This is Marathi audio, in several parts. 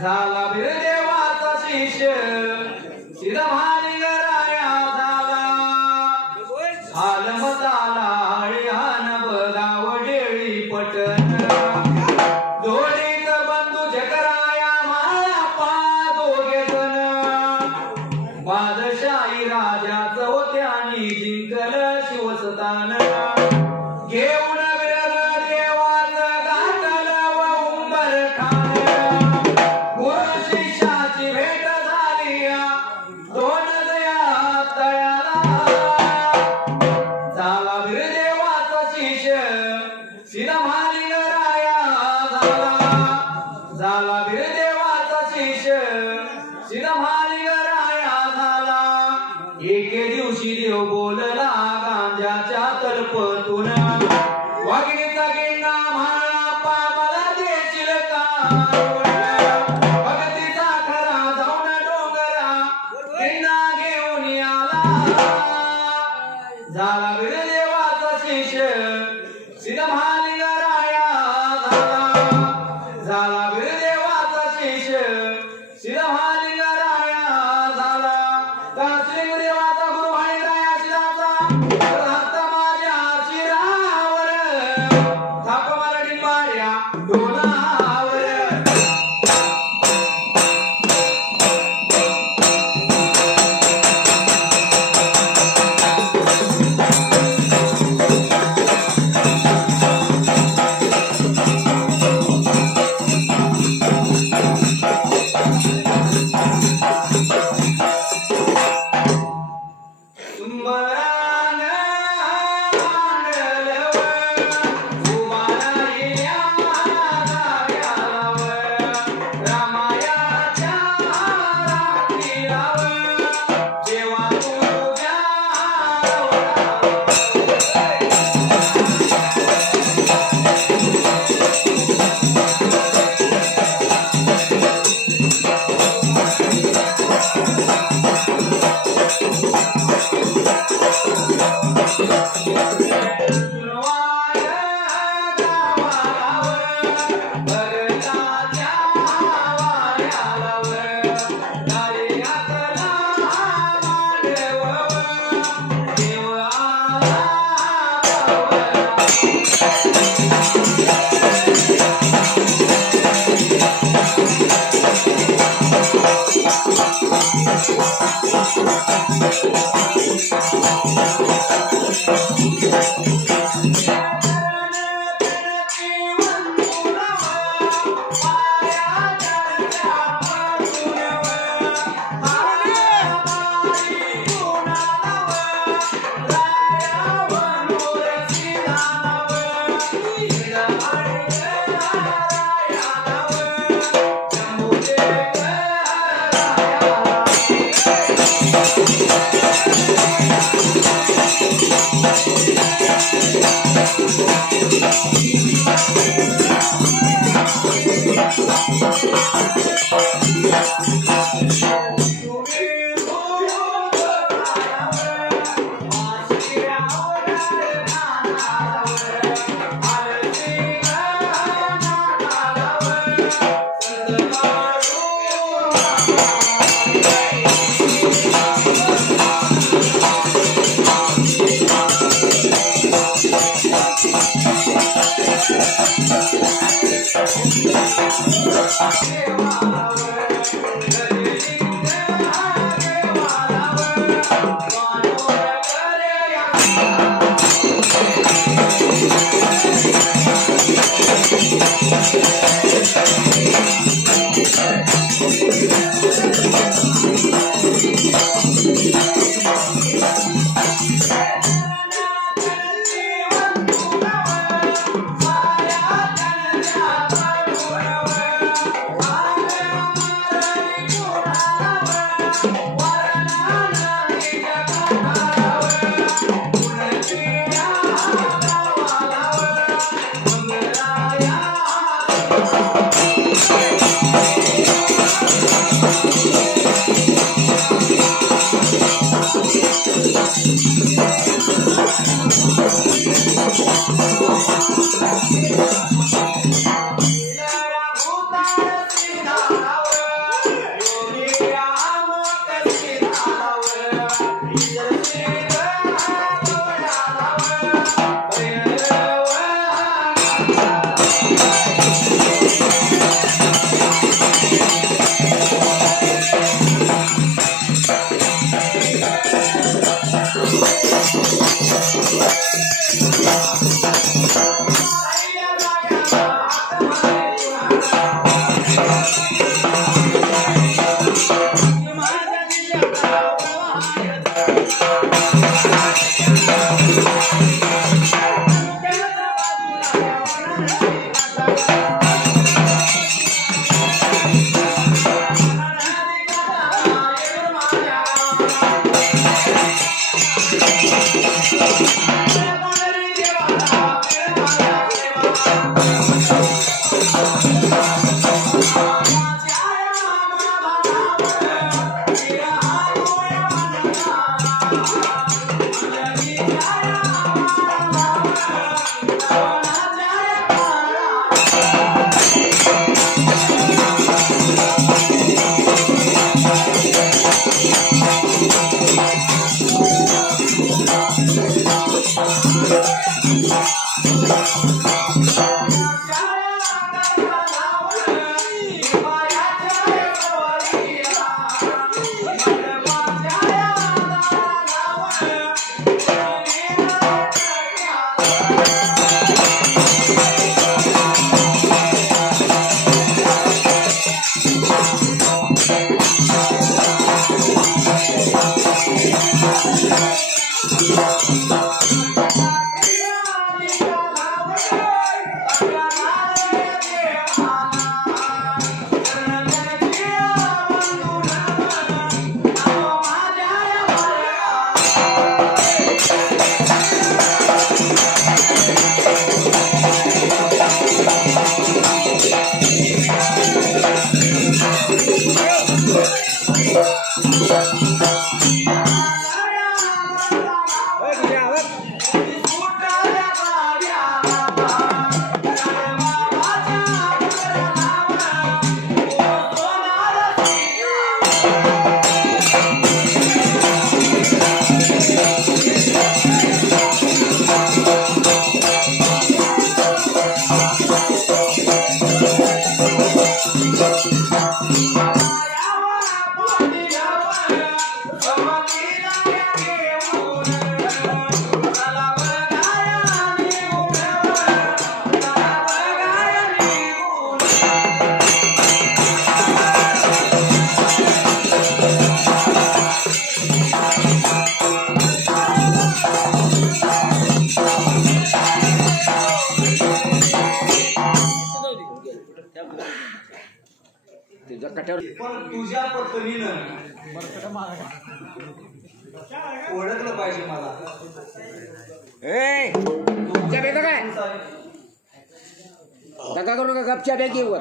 झाला बिरदेवाचा शिष्य सिद्धमालिंगराया झाला आलमताला हळ्यान बगाव डेळी पटन जोडीत बंधू जकराया माळापा दोघे जण बादशाही राजाच होत्यानी जिंकल शिवसतान घेऊन एके दिवशी देव बोलला गांजाच्या तलपतून वाघिणीचा गिरणा माळापा मला देशील का भगतीचा खरा जाऊन डोंगरा गिरणा घेऊन आला झाला बिरदेवाचा शिष्य सिद्धमालिंगराया झाला बिरदेवाचा शिष्य सिद्धमालिंगराया झाला श्रीदेवाचा गुरु माणिकराया शिराचा हस्त माझ्या शिरावर थाप मराठी पाड्या डोलावर पण तुझ्या पद्धतीनं ओळखलं पाहिजे मला. तुमच्या बेटा काय नका करू नका गपच्या बॅगीवर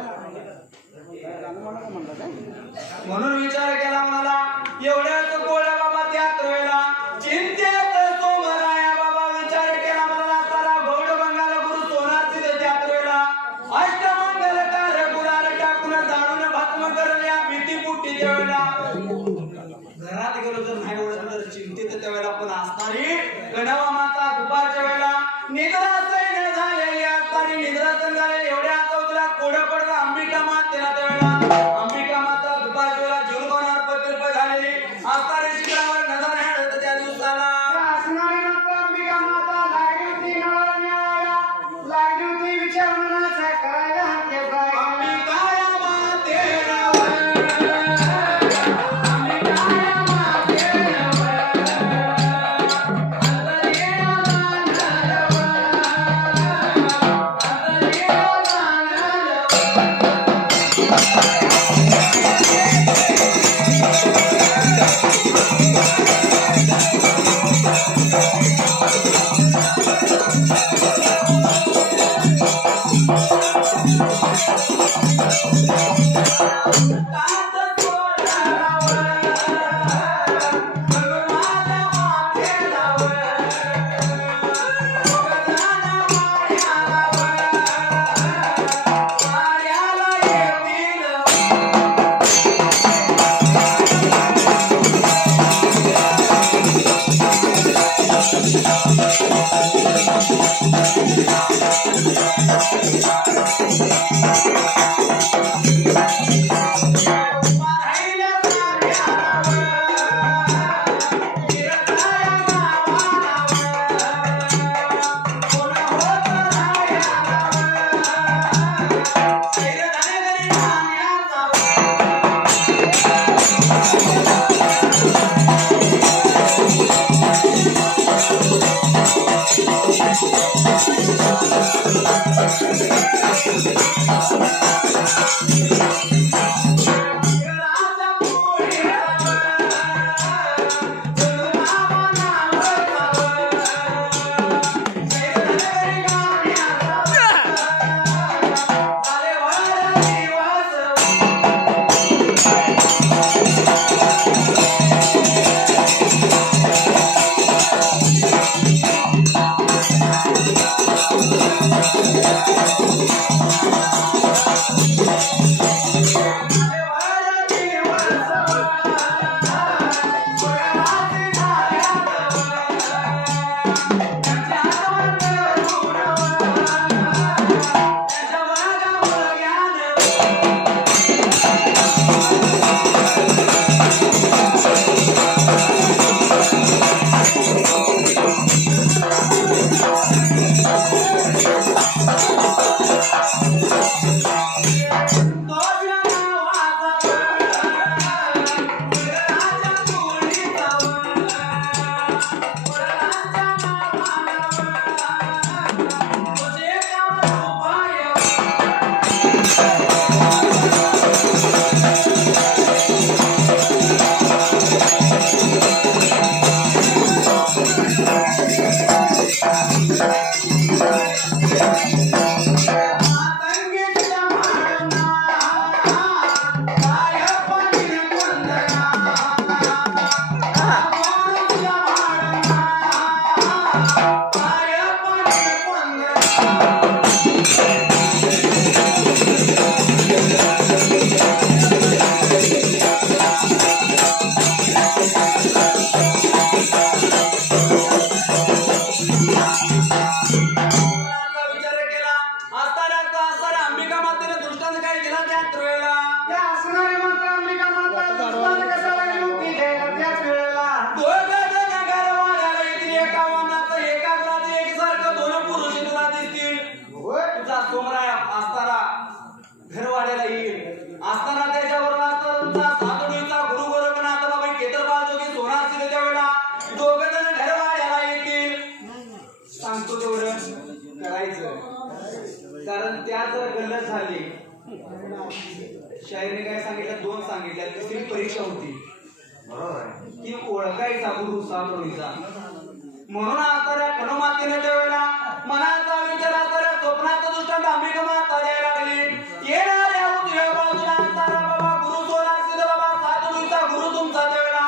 म्हणून विचार केला म्हणाला एवढ्याच गोळ्या बाबा त्यात वेळेला चिंतेत सोमराया बाबा विचार केला म्हणाला सारा गौड बंगाला गुरु सोनार सिद्ध त्यात वेळेला अष्टमंगल कार्य गुराला टाकून जाणून भस्म करल्या भीती पुट्टी त्यावेळेला घरात गेलो जर नाही ओळखलं तर चिंतेत त्यावेळेला पण असणारी गणवा माता दुपारच्या वेळेला निद्रासन झालेली असणारी निद्रासन झाले एवढ्या चौथला कोडं पडलं अंबिका मातेला त्यावेळेला अंबिका माता दुपारच्या वेळेला जीवनगोनावर पत्रिप झालेली असणारी शिखरावर नजर हेडत त्या दिवसाला असणारी माता अंबिका माता लागली होती नवरा न्यायला लागली होती विचारणाचा करायला हाते पाय अंबिका शाहीरने काय सांगितलं? 2 सांगितल्या. तिसरी परीक्षा होती. बरोबर आहे की ओळखायचा गुरु साबरोळीचा. म्हणून असणाऱ्या खणमातेने त्यावेळेला मनाचा विचार असणाऱ्या स्वप्नाचा दृष्टांत अंबिका माता द्यायला लागली. येणाऱ्या उजव्या बाजूला असणारा बाबा गुरु सोनार सिद्ध बाबा सातुरीचा गुरु तुमचा त्यावेळेला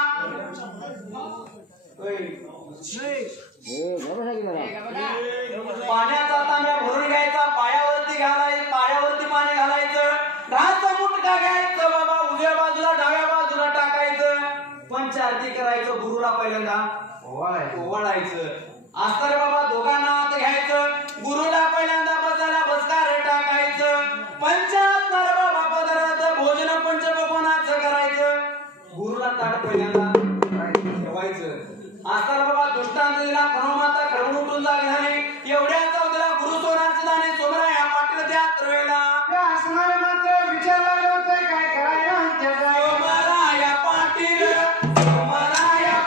पाण्याचा तांब्या भरून घ्यायचा, पायावरती पाणी घालायचं, घासचा मुटका घ्यायचं बाबा, उजव्या बाजूला डाव्या बाजूला टाकायचं, पंचारती करायचं, गुरुला पहिल्यांदा ओवाळायचं. असतर बाबा दोघांना हात घ्यायचं, गुरुला पहिल्यांदा बसायला बसकार टाकायचं, पंचात्तर बाबा पदार्थ भोजन पंचपक्वानाचं करायचं, गुरुला ताट पहिल्यांदा ठेवायचं. असतर बाबा दृष्टांत दिला, खणोमाता खरवून उठून जागी झाली. एवढ्या चौधला गुरु सोनारचे दाणे सोमराया पाटील त्या त्रेला असणारे मात्र विचार लागले होते काय करायला. सोमराया पाटील, सोमराया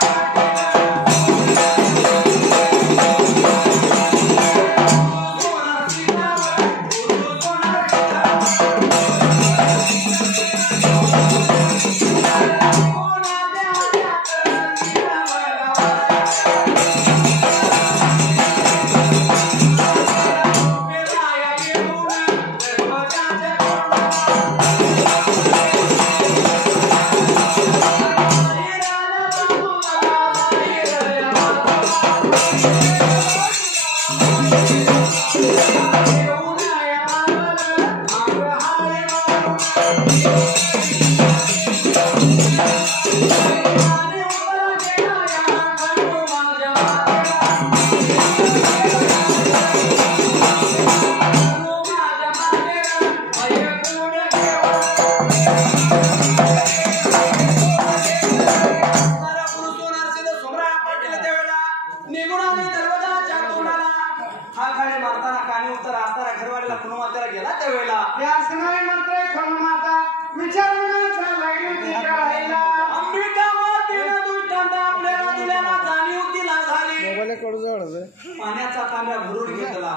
पाण्याचा तांब्या भरून घेतला,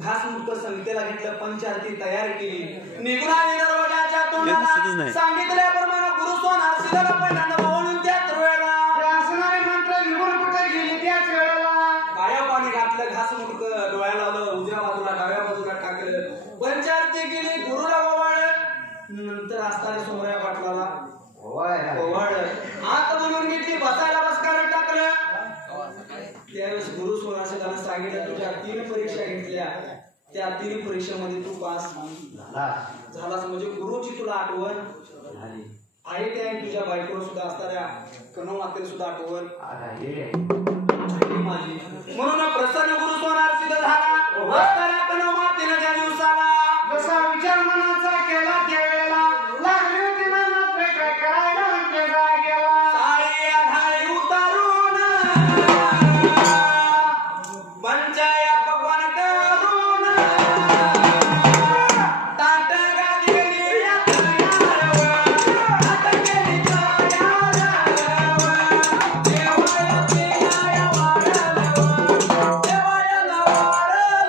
घास मुक्त संगीतेला घेतलं, पंचारती तयार केली, निघून आली दरवाजाच्या तोंडाला. सांगितल्याप्रमाणे गुरु सोनार सिद्धाला पहिल्यांदा बोलून त्याच वेळेला असणारे मंत्र निघून कुठे गेली त्याच वेळेला पाया पाणी घातलं, घास मुक्त डोळ्याला लावलं, उजव्या बाजूला डाव्या बाजूला टाकलं, पंचारती केली, गुरुला ओवाळलं. नंतर असणारे सोमराया पाटलाला ओवाळलं, हात बोलून घेतली, बसायला बसकार टाकलं. त्यावेळेस गुरु सोनार सिद्धाला सांगितलं तुझ्या 3 परीक्षा घेतल्या, त्या 3 परीक्षेमध्ये तू पास झालास, म्हणजे गुरुची तुला आठवण आहे. त्या तुझ्या बायकोवर सुद्धा असणाऱ्या कणमातेला सुद्धा आठवण माझी. म्हणून प्रसन्न गुरु सोनार सिद्ध झाला. असणाऱ्या कणमातेला त्या दिवसाला जसा विचार मनाचा केला त्यावेळेला लागली होती मनात काय करायला गेला. साडी आढाळी उतारून पंचाया पकवान करून ताट गाजली यात्रावर, ताट गेली तयार देवाला पियाया वाढलं, देवाला वाढलं.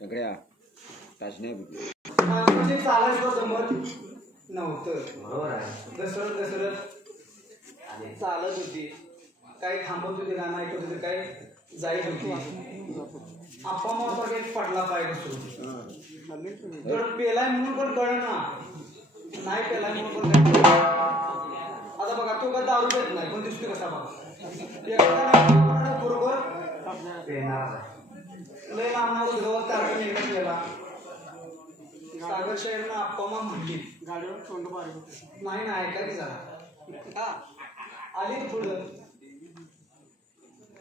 सगळ्या चालायचं जमत नव्हतं. बरोबर आहे. दसरथ चालत होती, काही थांबत होती, गाणं ऐकत होती, काही जाईत होती. आप्पा मग एक पडला पाहिजे तर पेलाय म्हणून पण कळ ना, नाही पेलाय म्हणून पण आता बघा तो काय दारू देत नाही पण दिसतो कसा बघा बरोबर लय लांब उद्रवत कार्यक्रम एकदा केला. सागर शहरनं आप्पा मग म्हणली गाडीवर तोंड नाही ना ऐका की जरा आली पुढं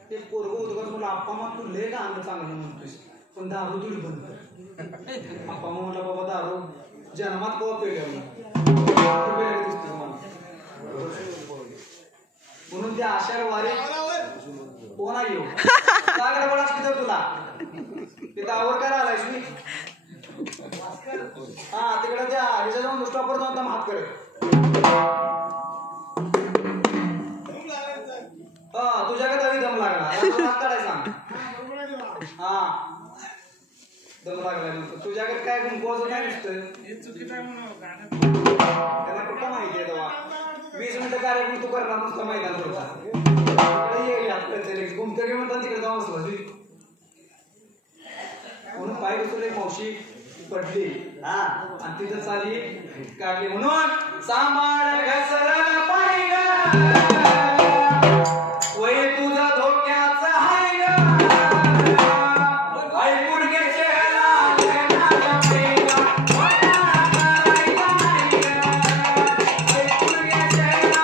ते पोरग उद्गत म्हणून आप्पा मग तू लय का आणलं चांगलं म्हणतोस पण दारू तुला बंद कर. आप्पा मग म्हणला बाबा दारू जन्मात कवा पेल्या म्हणून त्या आषाढ वारी कोणा येऊ सागर बळा तिथं तुला ते गावावर काय आलायस मी हा तिकडे त्या ह्याच्या जाऊन स्टॉपवर जाऊन हात करत तुझ्याकडे तरी दम लागला हात काढायचा हा दम लागलाय तुझ्याकडे काय गुंकवाचं काय नसतं त्यांना कुठं माहिती आहे तेव्हा 20 मिनिटं कार्यक्रम तू करणार नुसतं मैदान घुमतं घेऊन तिकडे जाऊन बसला म्हणून पाय बसवले मावशी पडली हा आणि तिथं चाली काढली म्हणून सांभाळ घसरल पाय ग वय तुझा धोक्याचा हाय ग ऐकून घे चेहरा ऐकून घे चेहरा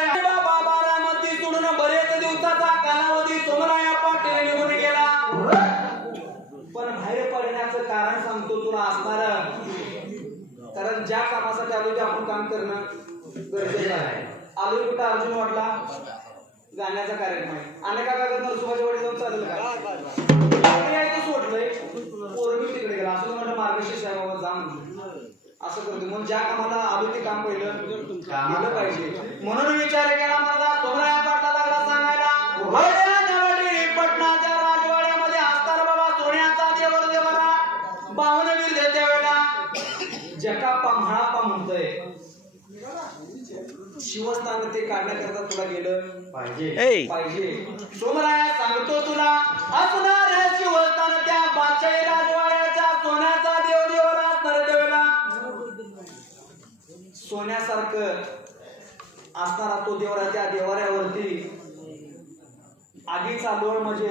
बारामती सोडून बरेच दिवसाचा कालावधी सोमराया पाटील निघून गेला. पण बाहेर पडण्याचं कारण सांगतो तुला असणार, कारण ज्या कामासाठी आलो ते आपण काम करणं गरजेचं आहे. आलो कुठं अर्जुन वाटला गाण्याचा कार्यक्रम आहे अनेक काका नरसोबाच्या वडी जाऊन चालेल का सोडलंय पोरगी तिकडे गेला असं म्हणलं मार्गशीर्ष साहेबाबा जा असं करतो म्हणून ज्या कामाला आलो ते काम पहिलं आलं पाहिजे म्हणून विचार केला मला सोमराया पाटला लागला सांगायला पटनाच्या राजवाड्यामध्ये असताना बाबा सोन्याचा देवर देवरा बावनवीर देत्या वेळेला जकाप्पा म्हाळाप्पा म्हणतोय शिवस्थान ते काढण्याकरता तुला गेलं पाहिजे सोमराया सांगतो तुला असणार शिवस्थान त्या बादशाही राजवाड्याच्या सोन्याचा देव देवरा असणार देवला सोन्यासारखं असणारा तो देवरा त्या देवाऱ्यावरती आगीचा लोळ म्हणजे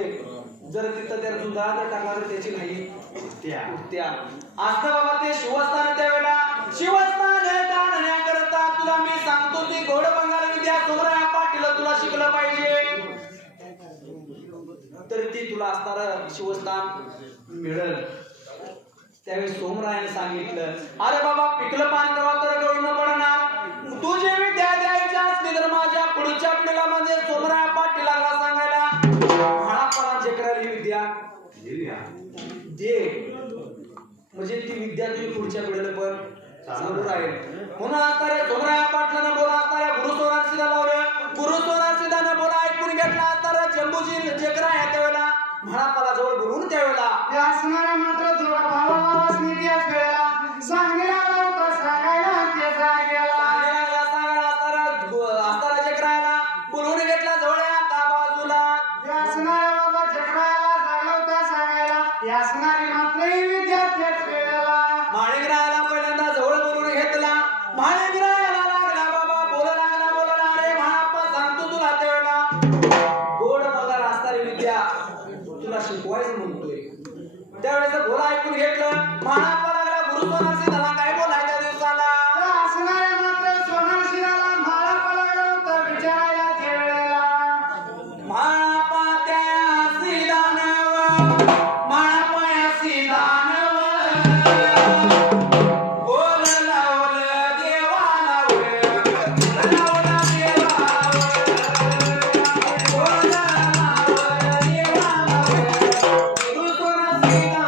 जर तिथं त्या जुंधळाला टाकला तर त्याची नाही उठत्या असतं बाबा ते शिवस्थान त्यावेळेला शिवस्थान काढण्याकरता तुला मी सांगतो ती घोड बंगाल विद्या सोमराया पाटील तुला शिकलं पाहिजे तर ती तुला असणार शिवस्थान मिळेल. त्यावेळी सोमरायाने सांगितलं अरे बाबा पिकलं पान कवा तर गळून पडणार तू जे विद्या द्यायच्या असली तर माझ्या पुढच्या पिढीला म्हणजे सोमराया पाटील लागला सांगायला म्हाळापणा जे करायला विद्या दे म्हणजे ती विद्या तुझी पुढच्या पिढीला पण चालू राहील. म्हणून असणारे सोमराया पाटलानं बोला असणाऱ्या गुरु सोनारसीला लावलं गुरु सोनारसीदानं बोला ऐकून घेतला असणारा जंबूजी जेकरा ह्या त्यावेळेला म्हाळापाला जवळ बोलून त्यावेळेला असणाऱ्या मात्र थोडा भावाभावासनी त्याच वेळेला सांगायला असणारा जेकरायला बोलून घेतला जवळ आता बाजूला असणाऱ्या बाबा जेकरायला यासनारी मात्र विद्यार्थ्याच वेळेला माणिकरायाला पहिल्यांदा जवळ बोलून घेतला. माणिकरायाला लागला बाबा बोलला रे महाप्पा सांगतो तुला त्यावेळेला गोड पगार असणारी विद्या तुला शिकवायचं म्हणतोय. त्यावेळेस बोला ऐकून घेतलं. महाप्पा लागला गुरुत्वाकर्षण त्याला काय बोलायच्या दिवसाला असणाऱ्या मात्र सोनाशिराला माळा पळाला होता विचारायला त्यावेळेला महाप्पा त्यासी दानव महापायासी दानव बोल लावलं देवाला बोल लावलं देवाला बोल लावलं देवाला गुरुत्वाकर्षण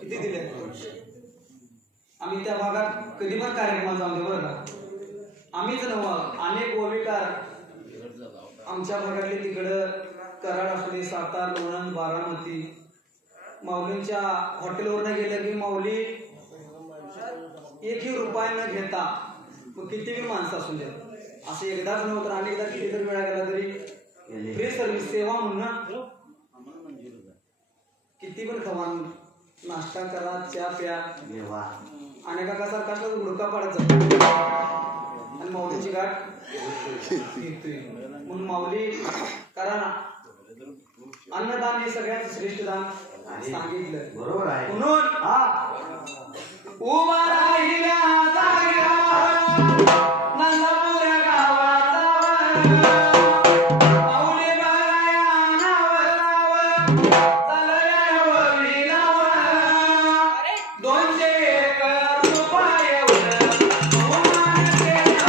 किती दिले? आम्ही त्या भागात कधी पण कार्यक्रमात जाऊ बरं का. आम्हीच नव्ह अनेक ओविकार आमच्या भागातले तिकडं कराड असू दे सातारा लोणंद बारामती माऊलींच्या हॉटेलवर गेलं की माऊली एकही रुपया न घेता मग किती बी माणसं असून द्या असं एकदाच नव्हतं अनेकदा किती तरी वेळा गेला तरी फ्री सर्व्हिस सेवा म्हणून किती पण खवा नाश्ता करा चहा प्या आणि का कसा कसा गुडका पाडायचा आणि माऊलीची गाठ घेतोय म्हणून माऊली करा ना. अन्नदान हे सगळ्यात श्रेष्ठ दान सांगितलं बरोबर आहे. म्हणून उभा राहिल्या जागेवर नंदपुऱ्या गावाचा माऊली बाळाया नाव चालया वडिलावर 200 एकर रुपयावर बहुमान केला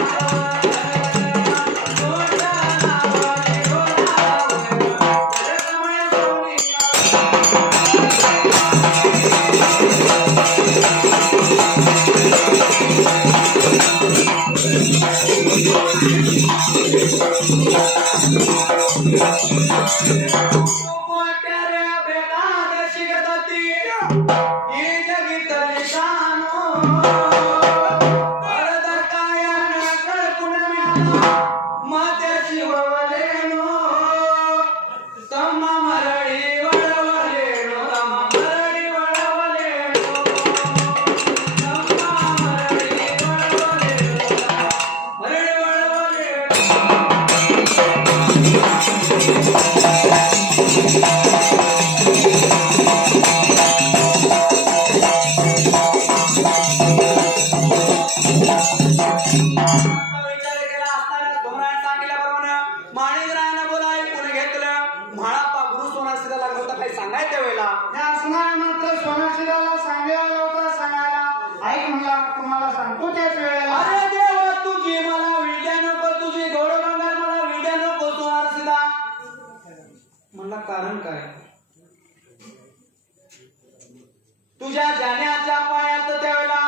मोठ्या नावाने बोलावं जगमय मोठ्या बेटात शिकत ही जगीतली शानो अर्धा कायानं कळकून म्याला माते शिववलेनो तम्मा मरळी वळवलेनो तम्मा मरळी वळवलेनो तम्मा मरळी वळवलेनो मरळी वळवलेनो विचार केला असताना धोरण सांगितल्याप्रमाणे माणिकरायानं बोलाय पुणे घेतलं म्हाळाप्पा गुरु सोनाशिरा लागला होता काही सांगायच्या वेळेला यासनारी मात्र सोनाशिराला सांगायला होता सांगायला ऐक म्हणला तुम्हाला सांगतो त्याच वेळेला अरे देवा तुझी मला विद्या नको तुझी गौड बंगाल मला विद्या नको सोनाशिरा म्हणला कारण काय तुझ्या जाण्याच्या पायात त्यावेळेला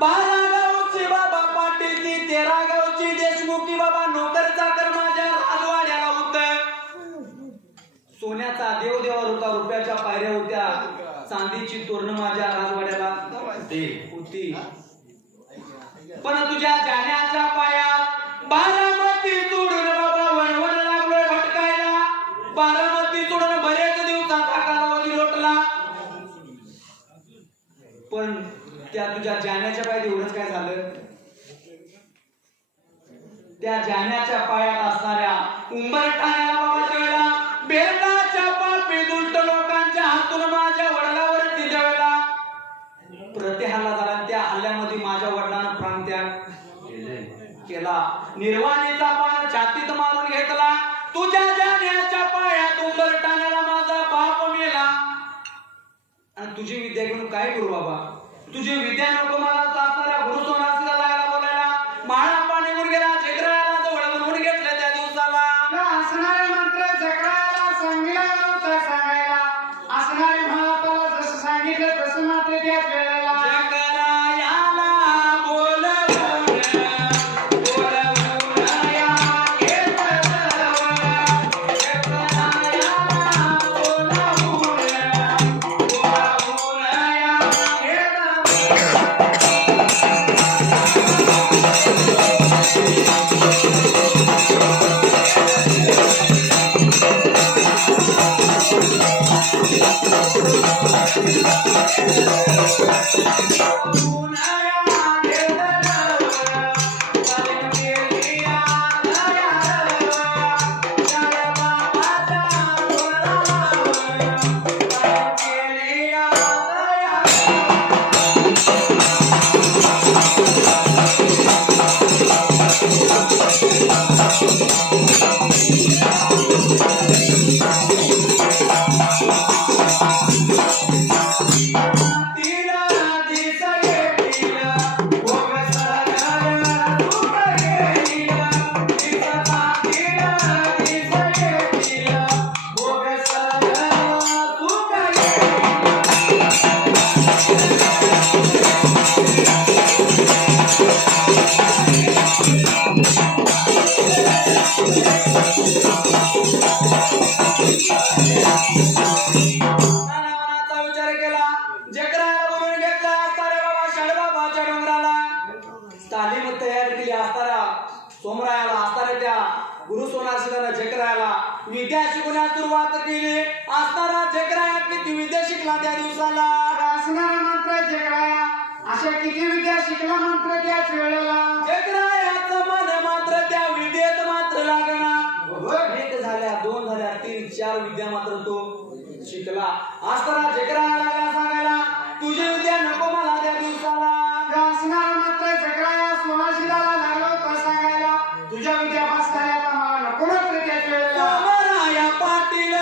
12 गावची बाबा पाटीलची 13 गावची देशमुखी बाबा नोकर चाकर माझ्या राजवाड्याला होत. सोन्याचा देवदेवार होता रुपयाच्या पायऱ्या होत्या चांदीची तोरण माझ्या राजवाड्याला होती. पण तुझ्या जाण्याच्या पायात बारामती सोडून बाबा वणवण लागलोय भटकायला. बारामती सोडून बरेच दिवसाचा कालावधी लोटला. पण त्या तुझ्या जाण्याच्या पायात एवढंच काय झालं? त्या जाण्याच्या पायात असणाऱ्या उंबरठाण्याला बाबाच्या वेळेला बेरडाच्या पापी दुष्ट लोकांच्या हातून माझ्या वडिलावरती ज्यावेळेला प्रतिहल्ला झाला, त्या हल्ल्यामध्ये माझ्या वडिलांना प्राणत्याग केला. निर्वाणीचा पान छातीत मारून घेतला. तुझ्या जाण्याच्या पायात उंबरठाण्याला माझा बाप मेला. आणि तुझी विद्या घेऊन काय करू बाबा? तुझी विद्या नको मला असणाऱ्या गुरु सोनासीला लागायला बोलायला. माळा पाणी निघून गेला. झेकरायला जवळ बनवून घेतलं त्या दिवसाला. असणारे मंत्र झेकरायला सांगितलं नव्हतं सांगायला. असणारे महात्माला जसं सांगितलं तसं मात्र त्याच वेळेला सोमरायाला असणाऱ्या त्या गुरु सोनासीला झेकरायला विद्या शिकवण्यास सुरुवात केली. असणारा झेकराया किती विद्या शिकला त्या दिवसाला. असणारा मंत्र झेकराया अशा किती विद्या शिकला मात्र त्याच वेळेला. झेकरायाचं मन मात्र त्या विद्येत मात्र लागणार. एक झाल्या, दोन झाल्या, 3, 4 विद्या मात्र तो शिकला. असणारा झेकराया लागला सांगायला तुझी विद्या नको मला त्या दिवसाला. असणारा मात्र झेकराया सोनासीला लागला होता सांगायला तुझ्या विद्या पास झाल्या तर मला नको मात्र त्याच वेळेला. सोमराया पाटील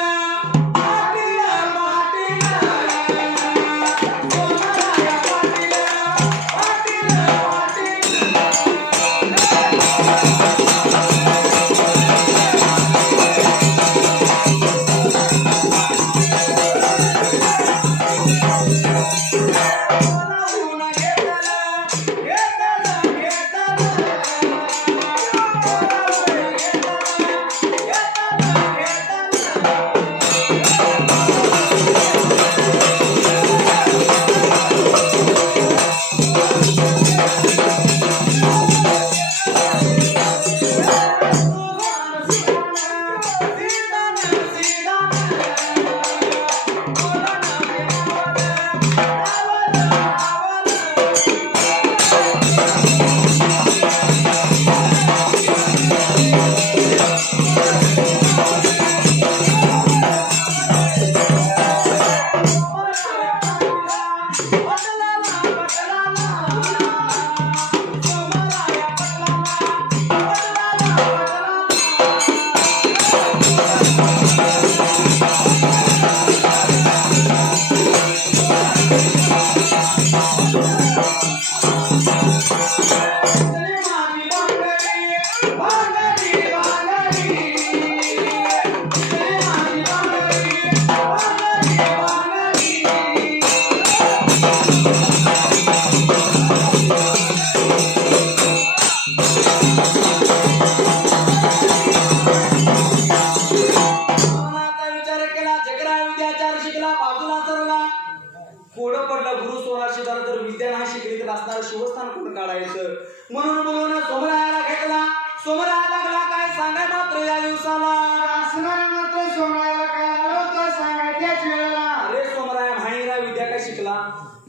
शिवस्थान कुठं काढायचं म्हणून बोलून सोमरायाला घेतला. सोमराया लागला काय सांगाय मात्र या दिवसाला. असणारा मात्र सोमरायाला काय आलं होतं सांगायच्याच वेळेला. अरे सोमराया भाईरा विद्या काय शिकला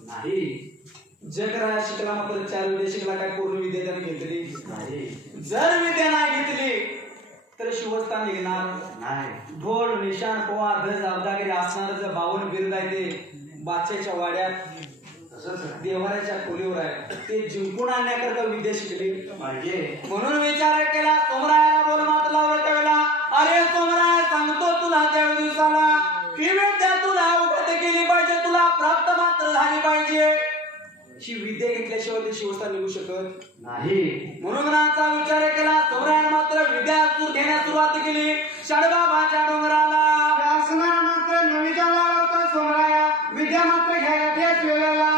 नाही. जगराया शिकला मात्र 4 विद्या शिकला, काय पूर्ण विद्या त्याने घेतली नाही. जर विद्या नाही घेतली तर शिवस्थान निघणार नाही. ढोल निशाण पोवा धज अवदागिरी असणार जर 52 बिरुद आहे ते बादशाच्या वाड्यात देवाऱ्याच्या खोलीवर आहे, ते जिंकून आणण्याकरता विद्या शिकली पाहिजे. म्हणून विचार केला, सोमरायाला बोल मात लावलं त्यावेळेला, अरे सोमराया सांगतो तुला त्या दिवसाला ही विद्या तुला अवगत केली पाहिजे, तुला प्राप्त मात्र झाली पाहिजे. ही विद्या घेतल्याशिवाय ते शिवस्थान निघू शकत नाही. म्हणून मनाचा विचार केला. सोमराया मात्र विद्या घेण्यास सुरुवात केली. शाडबाबाच्या डोंगराला असणारा मात्र नवीच्या लाला होता सोमराया, विद्या मात्र घ्यायला त्याच वेळेला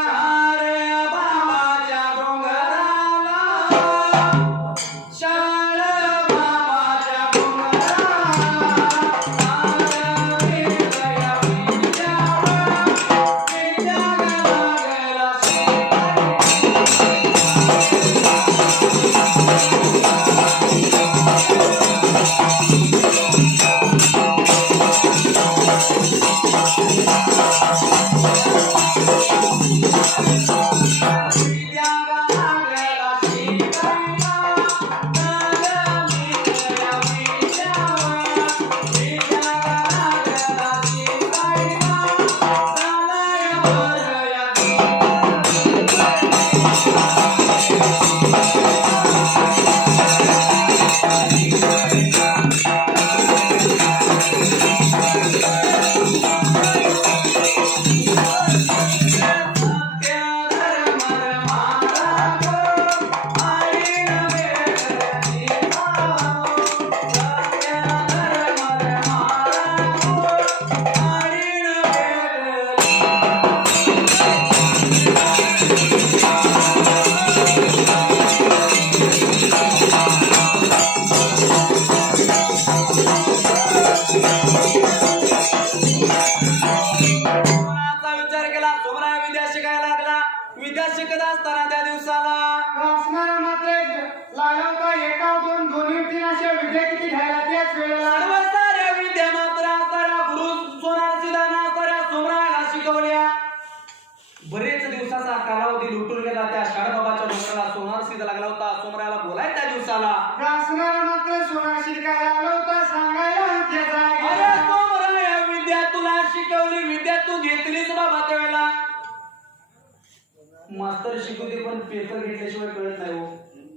मास्तर शिकवते पण पेपर घेतल्याशिवाय कळत नाही हो.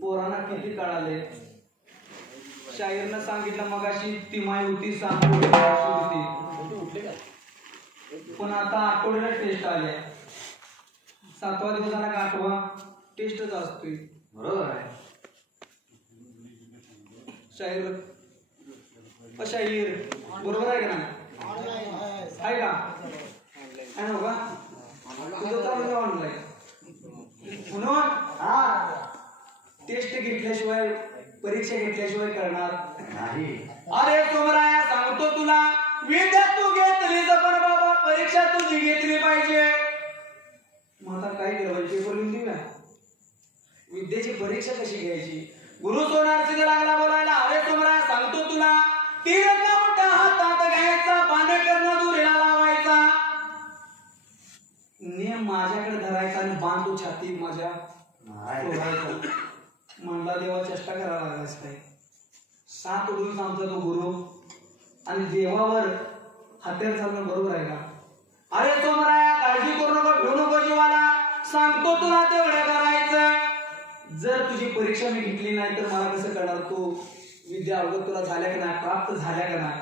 पोरांना किती कळाले. शाहीरनं सांगितलं मगाशी तिमाई होती सांगोली होती, पण आता आठवड्याला टेस्ट आल्या. 7व्या दिवसाला का 8वा टेस्टच असतोय. बरोबर आहे. शाहीर बरोबर आहे का नाही? आहे का? आहे ना का? तुझं चालू ऑनलाईन म्हणून टेस्ट घेतल्याशिवाय परीक्षा घेतल्याशिवाय करणार नाही. अरे सोमराया सांगतो तुला विद्या तू घेतलीच पण बाबा परीक्षा तुझी घेतली पाहिजे. मग आता काय केलं पाहिजे? पेपर लिहून देऊया. विद्येची परीक्षा कशी घ्यायची? गुरु सोनारसिंह लागला बोलायला, अरे सोमराया सांगतो तुला तीर कामटा हातात घ्यायचा, पाने करणं दुरीला लावायचा, नेम माझ्याकडे धरायचा आणि बांधतो छाती माझ्या म्हणला. देवा चेष्टा करायला लागलाच काय. 7 दिवस आमचा तो गुरु आणि देवावर हत्यार चालणं बरोबर आहे का? अरे सोमराया काळजी करू नको, घेऊ नको जीवाला, सांगतो तुला तेवढं करायचं. जर तुझी परीक्षा मी घेतली नाही तर मला कसं करणार? तू विद्या अवगत तुला झाल्या का नाही, प्राप्त झाल्या का नाही?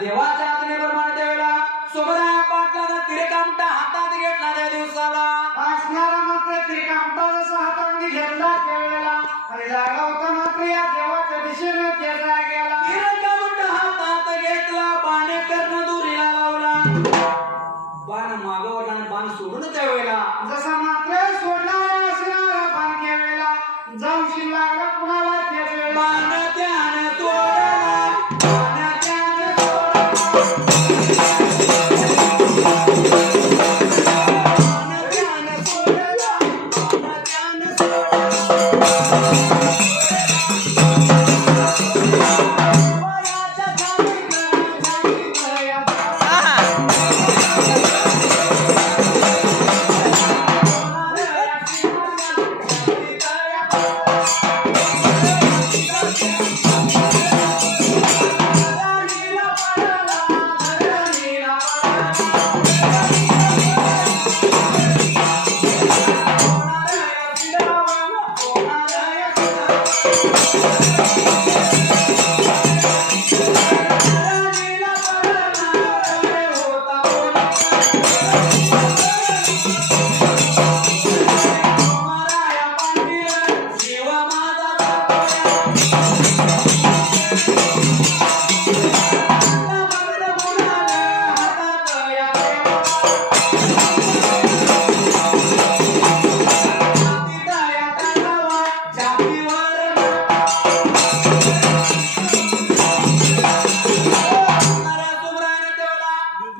देवाच्या आज्ञेप्रमाणे त्यावेळेला सोमराया पाटलाचा तिरकामटा हातात घेतला. त्या दिवसाला असणारा मात्र तिरकामटा जसा हातात घेतला त्यावेळेला आणि जागा होता मात्र या देवाच्या दिशेने त्याचा गेला. तिरकामटा हातात घेतला, बाणे करणं दुरीला लावला. बाण मागं वळला आणि बाण सोडून त्यावेळेला जसा मात्र सोडला असणारा बाण त्यावेळेला जाऊन शिल्लागला कुणाला त्यावेळेला बाण त्याने तोडला, बाण त्याने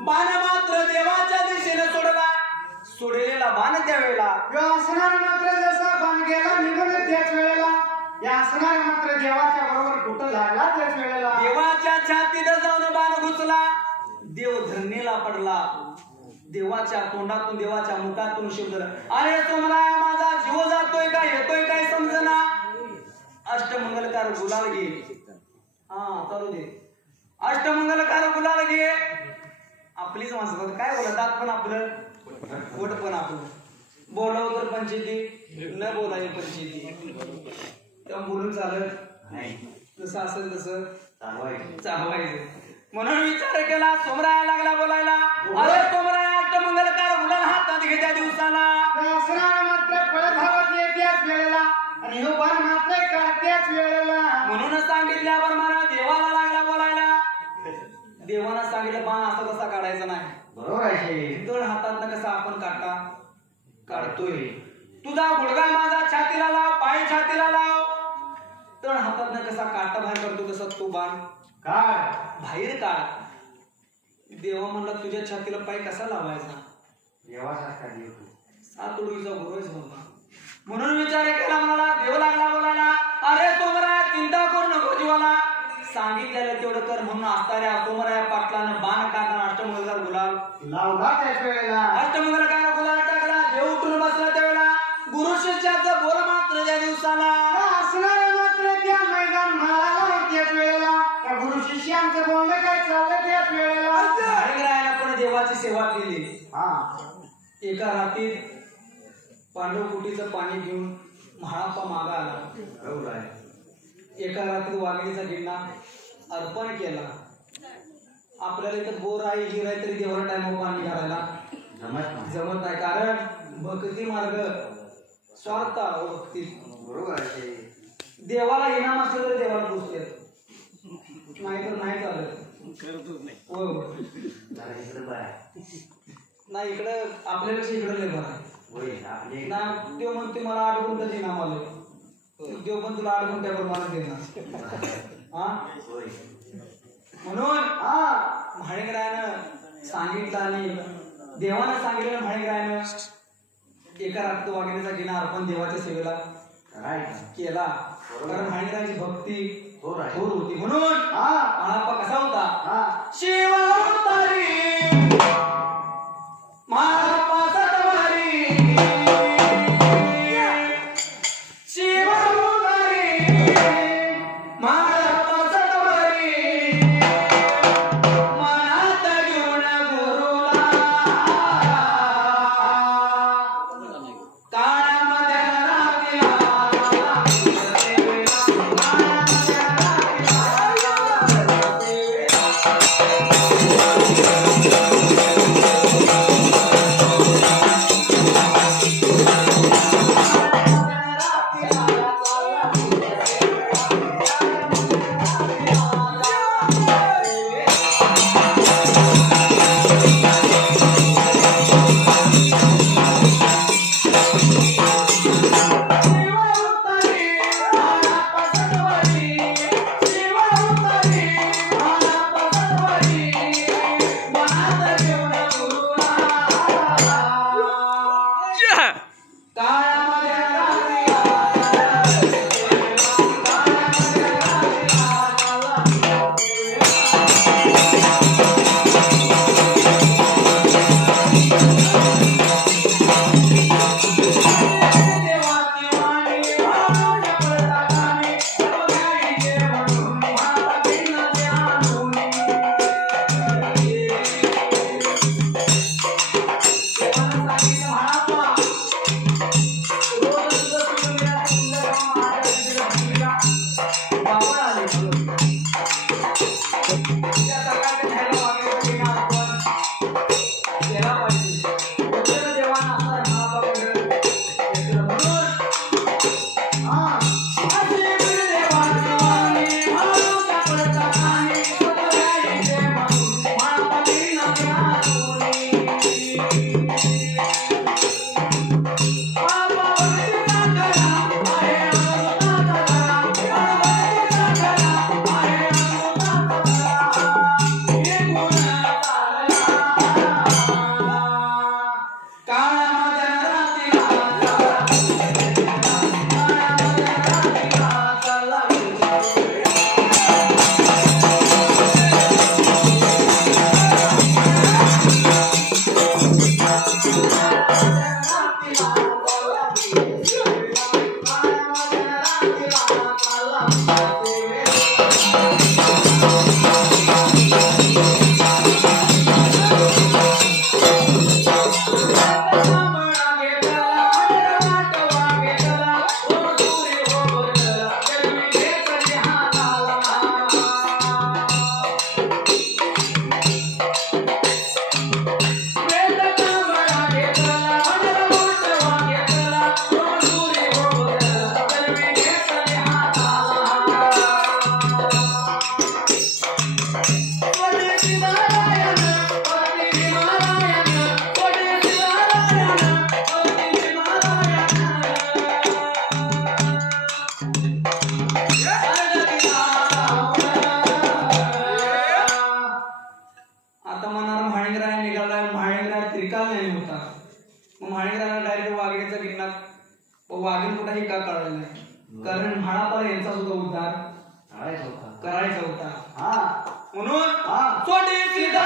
बाण मात्र देवाच्या दिशेने सोडला. सोडलेला बाण त्यावेळेला असणार मात्र जसा बाण गेला निघून त्याच वेळेला या असणार मात्र देवाच्या बरोबर कुठं लागला त्याच वेळेला देवाच्या छातीला जाऊन बाण घुसला. देव धरणीला पडला. देवाच्या तोंडातून देवाच्या मुखातून शब्द अरे सोमराया माझा जीव जातोय काय येतोय काय समजना. अष्टमंगलकार गुलाल घे. हा चालू दे. अष्टमंगलकार गुलाल घे. आपलीच माणसं काय बोलतात पण आपलं पोट पण आपलं बोलावं तर पंचायती न बोलावे पंचायती तेव्हा बोलून चालत जसं असेल तसं चालवायचं. म्हणून विचार केला. सोमराया लागला बोलायला. अरे सोमराया अष्टमंगलकार गुलाल हातात घे त्या दिवसाला. असणार मात्र पळ धावत येत्याच वेळेला आणि हो बाण मात्र काढत्याच वेळेला म्हणूनच सांगितल्याप्रमाणे देवाला लागला बोलायला. देवानं सांगितलं बाण असा कसा काढायचा नाही. बरोबर आहे. तळ हातात कसा आपण काढतोय. तुझा गुडघा माझा छातीला लाव. पाय छातीला लाव. तळ हातात कसा काटा बाहेर करतो तसा तो बाण काय बाहेर काढ. देवा म्हणला तुझ्या छातीला पाय कसा लावायचा. देवासारखा देव सात उडीचा गुरुच म्हणला. म्हणून विचार केला. मला देव लागला बोलायला. अरे सोमराया चिंता करू नको जीवाला. सांगितलेलं तेवढं कर म्हणून असणाऱ्या सोमराया पाटलानं बाण काढताना अष्टमंगलकार गुलाल लावला त्याच वेळेला अष्टमंगलकार गुलाल टाकला. देव उठून बसला त्यावेळेला. गुरु शिष्याचं बोल मात्र त्या दिवसाला असणार मात्र त्या मैदान म्हणाला त्याच वेळेला त्या गुरु शिष्यांचं बोलणं काय चाललं त्याच वेळेला हरिरायाला पण देवाची सेवा केली. हा एका रात्रीत पांडव कुटीचं पाणी घेऊन म्हाळाप्पा मागा आला. एका रात्रीत वाघिणीचा गिरणा अर्पण केला. आपल्याला इथं बोर आहे हिर आहे तरी देवाला टाइम पाणी घालायला जमत नाही. कारण भक्ती मार्ग स्वार्थ भक्ती बरोबर आहे. देवाला इनाम असलं तर देवाला पुजते नाही तर नाही चालत. हो नाही इकडं आपल्यापेक्षा इकडं लेबर आहे ना. देव म्हणते मला 8 गुंठ्याचं इनाम आलं. देव पण तुला 8 गुंठ्यावर मला देणार. हा म्हणून म्हाळेकरायानं सांगितलं आणि देवानं सांगितलं. म्हाळेकरायानं एका रात्री वाघिणीचा गिरणा अर्पण देवाच्या सेवेला केला. कारण म्हाळेकरायाची भक्ती थोर होती. म्हणून म्हाळाप्पा कसा होता. शिव अवतारी म्हाळाप्पा सतवारी. शिव अवतारी म्हाळाप्पा सतवारी. मनात घेऊन गुरुला काळामध्ये राखला. काळामध्ये राखला. आता म्हणणार म्हाळिंगराय निघालाय, म्हाळिंगराय त्रिकाल नाही होता. मग म्हाळिंगराला डायरेक्ट वाघिणीचा किन्ना वाघीण कुठेही का कळलं नाही, कारण म्हाळापार यांचा सुद्धा उद्धार करायचा होता. म्हणून छोटी सीता